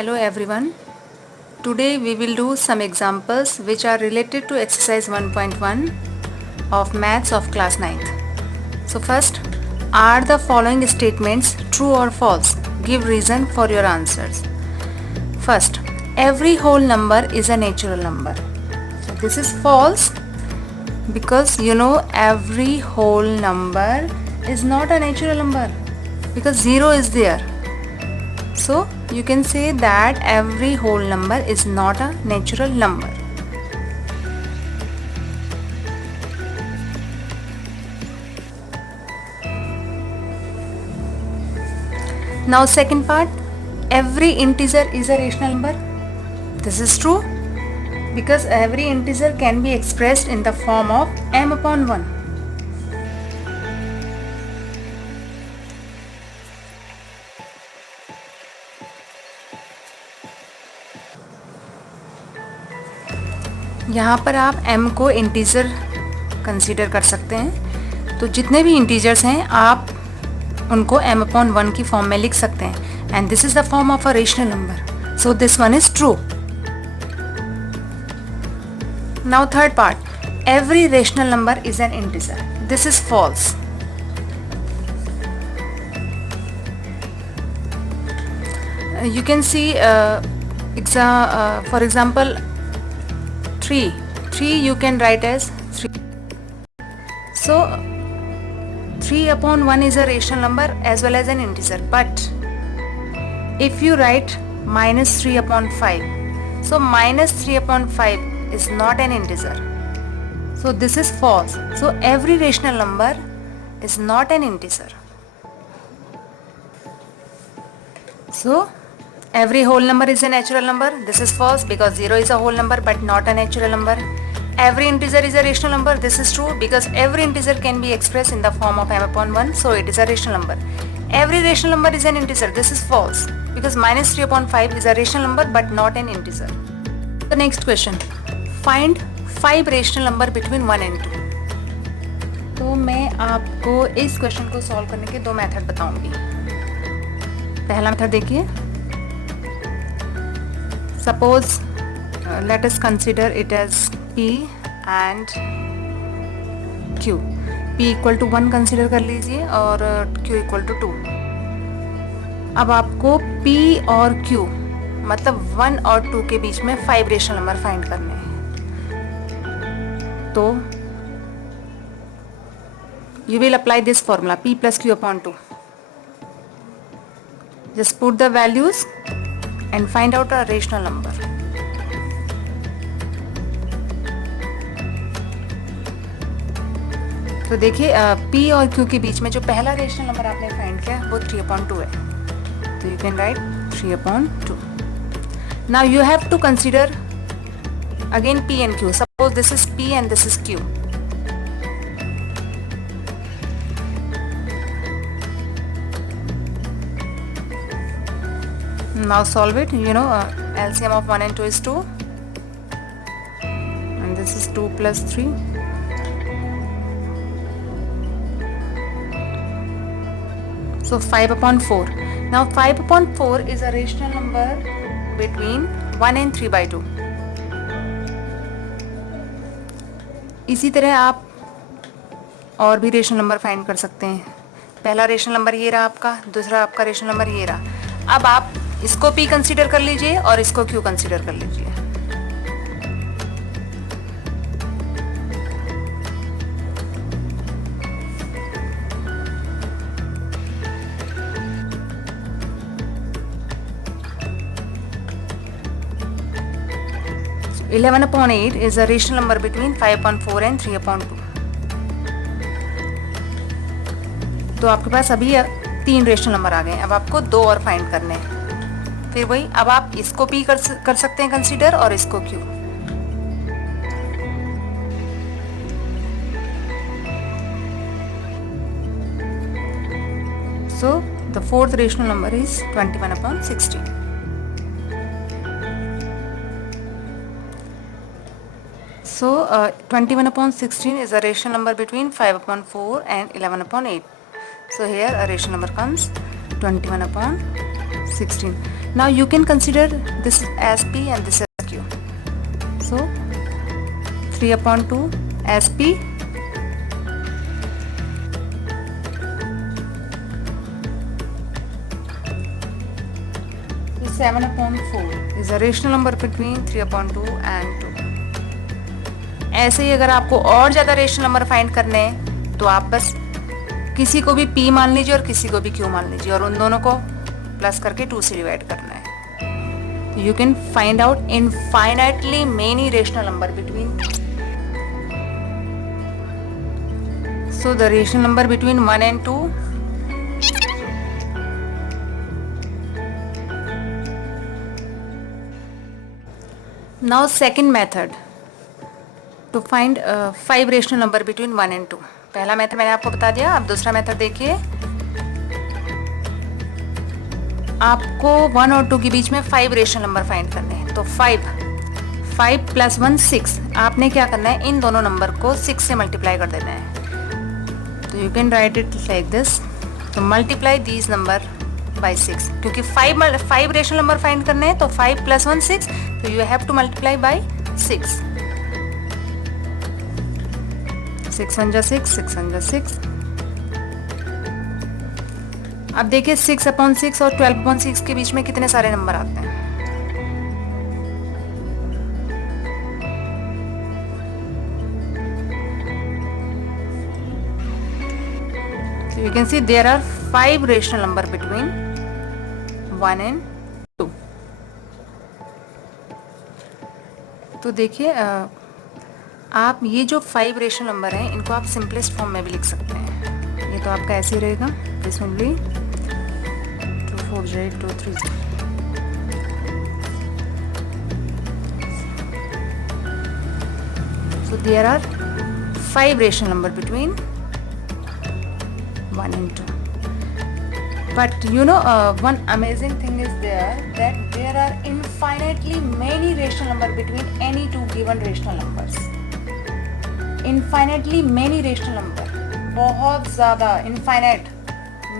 Hello everyone. Today we will do some examples which are related to exercise 1.1 of maths of class 9th. So first, are the following statements true or false? Give reason for your answers. First, every whole number is a natural number. So this is false because every whole number is not a natural number because 0 is there. So you can say that every whole number is not a natural number. Now second part, every integer is a rational number. This is true because every integer can be expressed in the form of m upon 1. यहाँ पर आप m को integer consider कर सकते हैं, तो जितने भी इंटीजर्स हैं आप उनको m अपॉन 1 की फॉर्म में लिख सकते हैं and this is the form of a rational number, so this one is true. Now third part, every rational number is an integer. This is false. You can see for example 3 you can write as 3. So 3 upon 1 is a rational number as well as an integer, but if you write minus 3 upon 5, so minus 3 upon 5 is not an integer, so this is false. So every rational number is not an integer. So every whole number is a natural number. This is false because 0 is a whole number but not a natural number. Every integer is a rational number. This is true because every integer can be expressed in the form of m upon 1, so it is a rational number. Every rational number is an integer. This is false because minus 3 upon 5 is a rational number but not an integer. The next question, find 5 rational number between 1 and 2. तो मैं आपको इस question को solve करने के दो method बताऊंगी. पहला मेथड देखिए. Suppose let us consider it as P and Q. P equal to 1 consider कर लीजिए और Q equal to 2. अब आपको P और Q मतलब 1 और 2 के बीच में 5 रेशनल नंबर फाइंड करने हैं. तो you will apply this formula P plus Q upon 2. Just put the values and find out a rational number. तो देखिए P और Q के बीच में जो पहला रेशनल नंबर आपने फाइंड किया वो 3 upon 2 है, तो you can write 3 upon 2. Now you have to consider again P and Q. Suppose this is P and this is Q. Now solve it. LCM of 1 and 2 is 2 and this is 2 plus 3. So 5 upon 4. Now 5 upon 4 is a rational number between 1 and 3 by 2. इसी तरह आप और भी rational number find कर सकते हैं. पहला rational number ये रहा आपका, दूसरा आपका रेशनल नंबर ये रहा. अब आप इसको P कंसीडर कर लीजिए और इसको Q कंसीडर कर लीजिए. So 11 upon 8 is a rational number between 5 upon 4 and 3 upon 2. तो आपके पास अभी 3 रेशनल नंबर आ गए. अब आपको 2 और फाइंड करने हैं. फिर वही, अब आप इसको P कर सकते हैं कंसीडर और इसको Q. So the fourth rational number is 21 upon 16. So 21 upon 16 is a rational number between 5 upon 4 and 11 upon 8. So here a rational number comes 21 upon 16. Now you can consider this as P and this as Q. So 3 upon 2 as P, so 7 upon 4 is a rational number between 3 upon 2 and 2. ऐसे ही अगर आपको और ज़्यादा rational number find करने हैं तो आप बस किसी को भी P मान लीजिए और किसी को भी Q मान लीजिए और उन दोनों को प्लस करके 2 से डिवाइड करना है. तो you can find out infinitely many rational number between. So the rational number between 1 and 2. Now second method to find 5 rational number between 1 and 2. पहला मेथड मैंने आपको बता दिया. अब दूसरा मेथड देखिए. आपको 1 और 2 के बीच में 5 रेशनल नंबर फाइंड करने हैं. तो 5 प्लस 1 6. आपने क्या करना है, इन दोनों नंबर को 6 से मल्टीप्लाई कर देना है. तो you can write it like this. तो मल्टीप्लाई दीज नंबर बाई 6. क्योंकि 5 रेशनल नंबर फाइंड करने हैं तो 5 प्लस 1 6. तो you have to multiply by 6. 6 1 जा 6, 6 1 जा 6. अब देखिए 6 अपॉन 6 और 12 अपॉन 6 के बीच में कितने सारे नंबर आते हैं. So you can see there are 5 rational number between 1 and 2. तो देखिए आप ये जो 5 रेशनल नंबर हैं इनको आप सिंपलेस्ट फॉर्म में भी लिख सकते हैं. ये तो आपका ऐसे ही रहेगा. This will be 2 4 8 2 3 0. So there are 5 rational number between 1 and 2. But you know one amazing thing is there that there are infinitely many rational number between any two given rational numbers. Infinitely many rational number, बहुत ज़्यादा infinite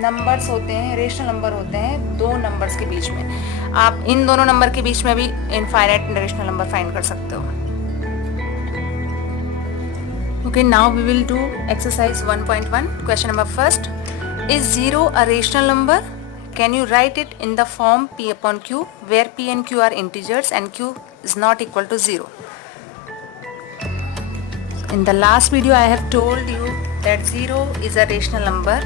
numbers होते हैं, rational number होते हैं दो numbers के बीच में. आप इन दोनों number के बीच में भी infinite rational number find कर सकते हो. Okay, now we will do exercise 1.1. Question number first. Is 0 a rational number? Can you write it in the form P upon Q, where P and Q are integers and Q is not equal to 0? In the last video I have told you that 0 is a rational number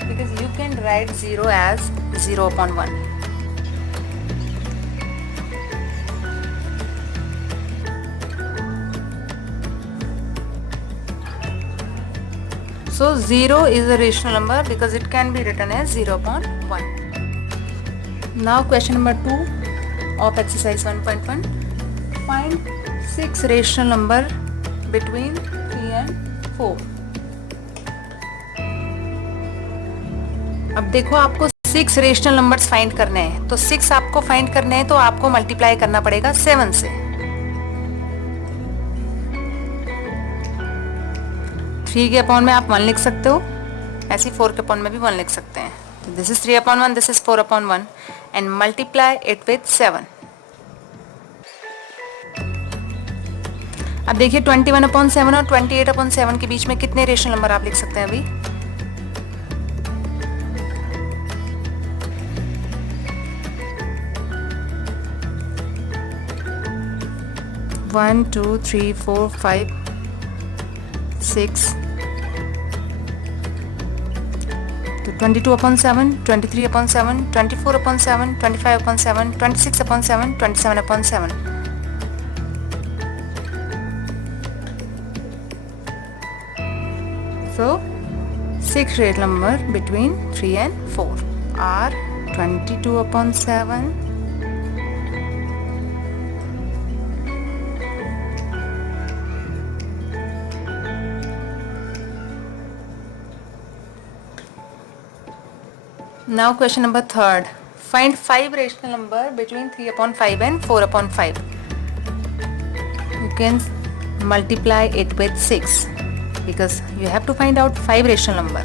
because you can write 0 as 0 upon 1. So 0 is a rational number because it can be written as 0 upon 1. Now question number 2 of exercise 1.1. Find 6 rational number between 3 and 4. अब देखो आपको 6 rational numbers find करने हैं. तो 6 आपको find करने हैं तो आपको मल्टीप्लाई करना पड़ेगा 7 से. 3 के अपॉन में आप 1 लिख सकते हो, ऐसे 4 के अपॉन में भी 1 लिख सकते हैं. तो this is 3 upon 1, this is 4 upon 1 and multiply it with 7. अब देखिए 21 अपॉन 7 और 28 अपॉन 7 के बीच में कितने रेशनल नंबर आप लिख सकते हैं अभी. वन 2 3 4 5 6. तो 22 upon 7, 23 upon 7, 24 upon 7, 25 upon 7, 26 upon 7, 27 upon 7. So 6 real number between 3 and 4 are 22 upon 7, now question number 3rd. Find 5 rational number between 3 upon 5 and 4 upon 5. You can multiply it with 6 because you have to find out 5 rational number.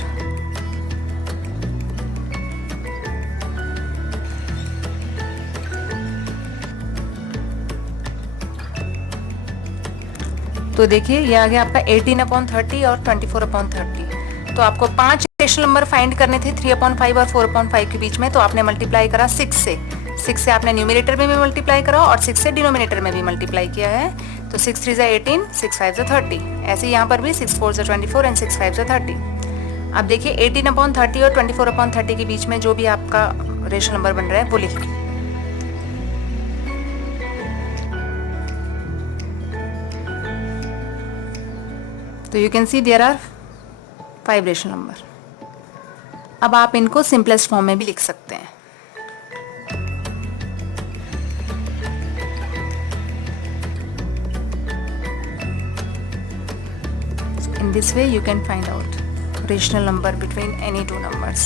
तो देखिए ये आ गया आपका 18/30 और 24/30। तो आपको 5 rational number find करने थे 3/5 और 4/5 के बीच में, तो आपने मल्टीप्लाई करा 6 से। 6 से आपने न्यूमरेटर में भी मल्टीप्लाई करा और 6 से डिनोमिनेटर में भी मल्टीप्लाई किया है। तो 6 3 18, 6 5 30। ऐसे यहाँ पर भी 6 4 24 एंड 6 5 30। अब देखिए 18/30 और 24/30 के बीच में जो भी आपका रेशनल नंबर बन रहा है वो लिखिए। तो you can see there are 5 rational number. अब आप इनको सिंपलेस्ट फॉर्म में भी लिख सकते हैं। In this way you can find out rational number between any two numbers.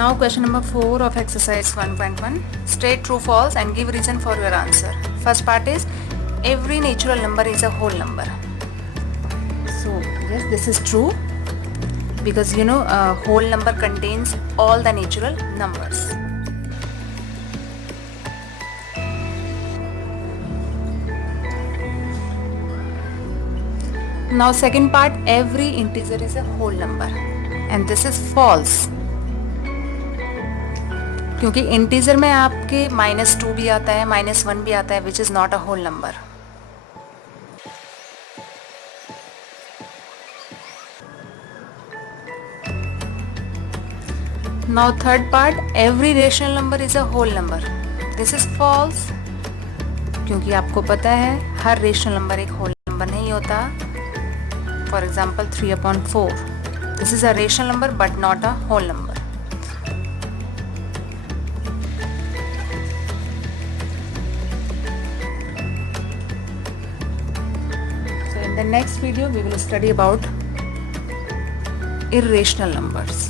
Now question number 4 of exercise 1.1. State true false and give reason for your answer. First part is every natural number is a whole number. So yes, this is true because you know a whole number contains all the natural numbers. Now second part, every integer is a whole number and this is false, क्योंकि integer में आपके -2 भी आता है, -1 भी आता है, which is not a whole number. Now third part, every rational number is a whole number, this is false, क्योंकि आपको पता है हर रेशनल नंबर एक होल नंबर नहीं होता। For example 3/4, this is a rational number but not a whole number. So in the next video we will study about irrational numbers.